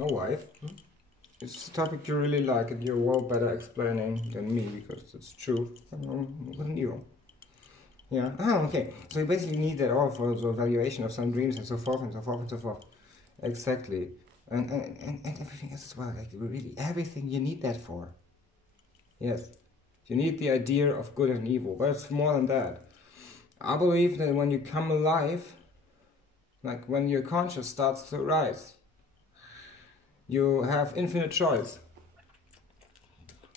my wife. It's a topic you really like and you're well better explaining than me because it's true. With an evil. Yeah. Oh, okay. So you basically need that all for the evaluation of some dreams and so forth and so forth and so forth. Exactly. And everything else as well. Like really everything you need that for. Yes. You need the idea of good and evil. But it's more than that. I believe that when you come alive, like when your conscious starts to rise, you have infinite choice.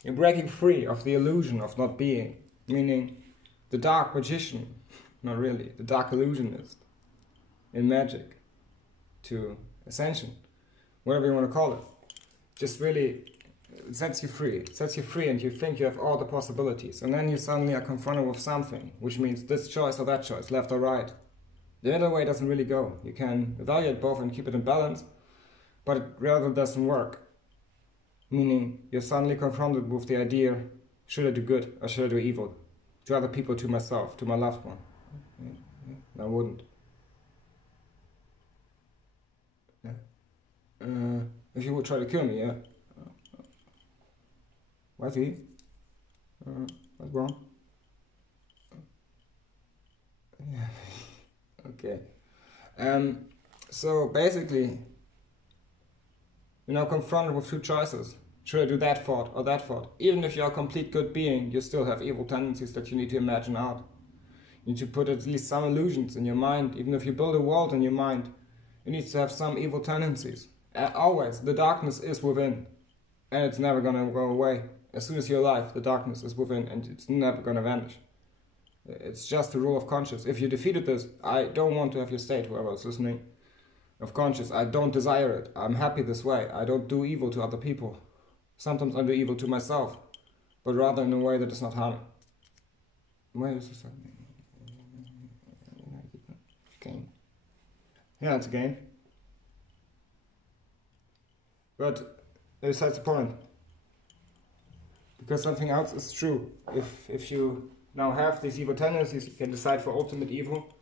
You're breaking free of the illusion of not being, meaning the dark magician, not really, the dark illusionist in magic to ascension, whatever you want to call it. Just really it sets you free. It sets you free and you think you have all the possibilities. And then you suddenly are confronted with something, which means this choice or that choice, left or right. The other way doesn't really go. You can evaluate both and keep it in balance, but it rather doesn't work. Meaning you're suddenly confronted with the idea, should I do good or should I do evil? To other people, to myself, to my loved one. I wouldn't. Yeah. If you would try to kill me, yeah. Wifey? What's wrong? Yeah. Okay. So basically, you're now confronted with two choices. Should I do that thought or that thought? Even if you're a complete good being, you still have evil tendencies that you need to imagine out. You need to put at least some illusions in your mind. Even if you build a world in your mind, it needs to have some evil tendencies. Always, the darkness is within, and it's never gonna go away. As soon as you're alive, the darkness is within, and it's never gonna vanish. It's just the rule of conscience. If you defeated this, I don't want to have your state, whoever is listening, of conscience. I don't desire it. I'm happy this way. I don't do evil to other people. Sometimes I do evil to myself, but rather in a way that is not harming. Where is this? Game. Yeah, it's a game. But besides the point. Because something else is true. If you now have these evil tendencies, you can decide for ultimate evil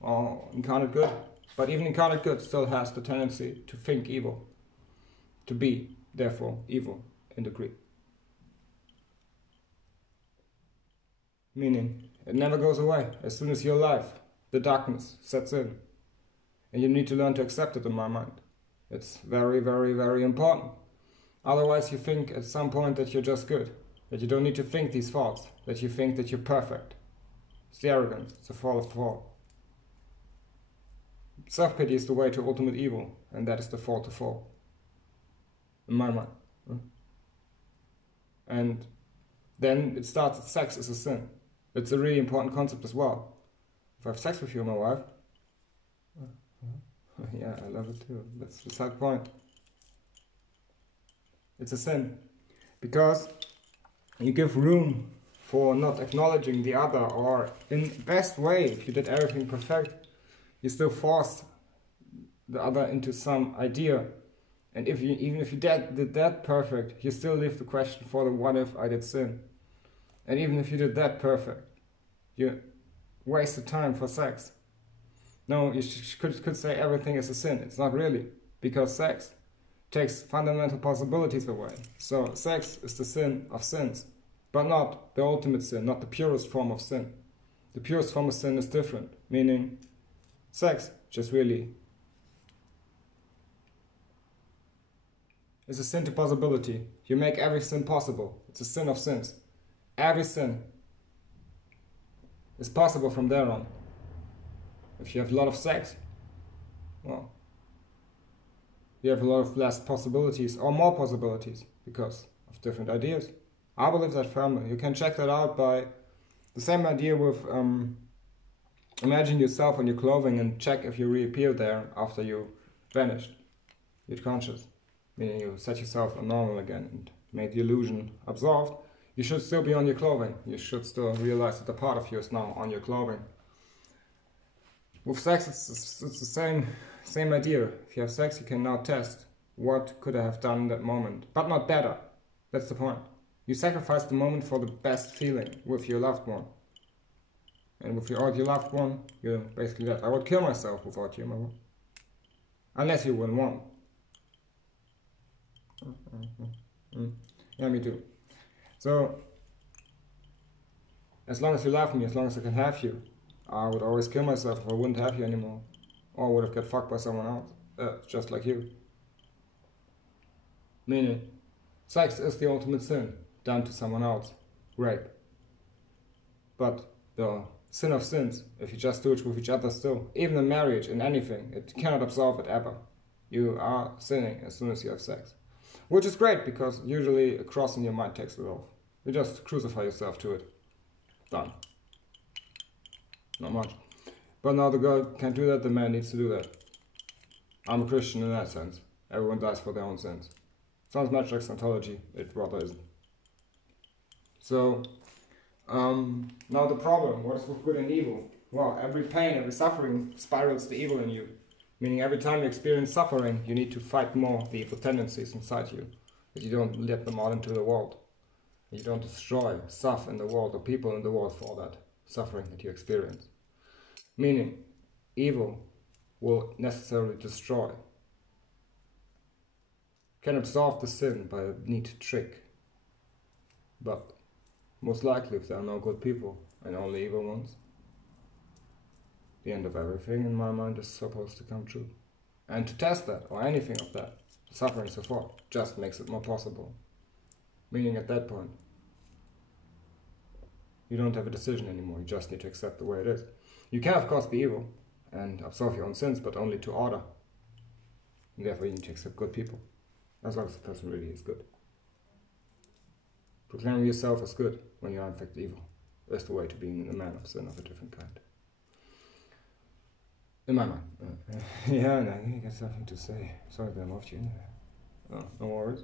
or incarnate good. But even incarnate good still has the tendency to think evil, to be, therefore, evil in degree. Meaning, it never goes away. As soon as you're alive, the darkness sets in. And you need to learn to accept it in my mind. It's very, very, very important. Otherwise you think at some point that you're just good, that you don't need to think these thoughts, that you think that you're perfect. It's the arrogance, it's the fall of the fall. Self-pity is the way to ultimate evil, and that is the fall to fall. In my mind. And then it starts that sex is a sin. It's a really important concept as well. If I have sex with you, my wife, yeah, I love it too. That's the sad point. It's a sin. Because you give room for not acknowledging the other, or in the best way, if you did everything perfect, you still force the other into some idea. And even if you did that perfect, you still leave the question for the what if I did sin. And even if you did that perfect, you wasted time for sex. No, you could say everything is a sin. It's not really, because sex takes fundamental possibilities away. So sex is the sin of sins, but not the ultimate sin, not the purest form of sin. The purest form of sin is different, meaning sex just really is a sin to possibility. You make every sin possible. It's a sin of sins. Every sin is possible from there on. If you have a lot of sex, well, you have a lot of less possibilities or more possibilities because of different ideas. I believe that firmly. You can check that out by the same idea with imagine yourself on your clothing and check if you reappear there after you vanished. You're conscious, meaning you set yourself on normal again and made the illusion absorbed. You should still be on your clothing. You should still realize that a part of you is now on your clothing. With sex, it's the same idea. If you have sex, you can now test what could I have done in that moment, but not better. That's the point. You sacrifice the moment for the best feeling with your loved one. And without your loved one, you're basically dead. I would kill myself without you, my one. Unless you wouldn't want. Yeah, me too. So, as long as you love me, as long as I can have you, I would always kill myself if I wouldn't have you anymore. Or would have got fucked by someone else, just like you. Meaning, sex is the ultimate sin, done to someone else. Rape. But the sin of sins, if you just do it with each other still, even in marriage, in anything, it cannot absolve it ever. You are sinning as soon as you have sex. Which is great, because usually a cross in your mind takes it off. You just crucify yourself to it. Done. Not much. But now the girl can't do that, the man needs to do that. I'm a Christian in that sense. Everyone dies for their own sins. Sounds much like Scientology, it rather isn't. So, now the problem, what is with good and evil? Well, every pain, every suffering spirals the evil in you. Meaning every time you experience suffering, you need to fight more the evil tendencies inside you. That you don't let them out into the world. You don't destroy stuff in the world or people in the world for that suffering that you experience. Meaning, evil will necessarily destroy. Can absolve the sin by a neat trick. But most likely, if there are no good people and only evil ones, the end of everything in my mind is supposed to come true. And to test that, or anything of that, suffering so far, just makes it more possible. Meaning at that point, you don't have a decision anymore, you just need to accept the way it is. You can of course be evil and absolve your own sins, but only to order. And therefore you need to accept good people, as long as the person really is good. Proclaiming yourself as good when you are in fact evil is the way to being a man of sin of a different kind. In my mind. Yeah, no, you got something to say. Sorry that I loved you. Oh, no worries.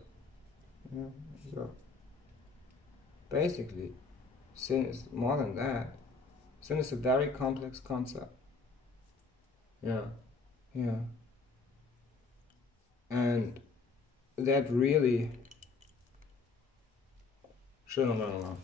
Yeah, so basically, sin is more than that. Sin is a very complex concept. Yeah, yeah. And that really... No.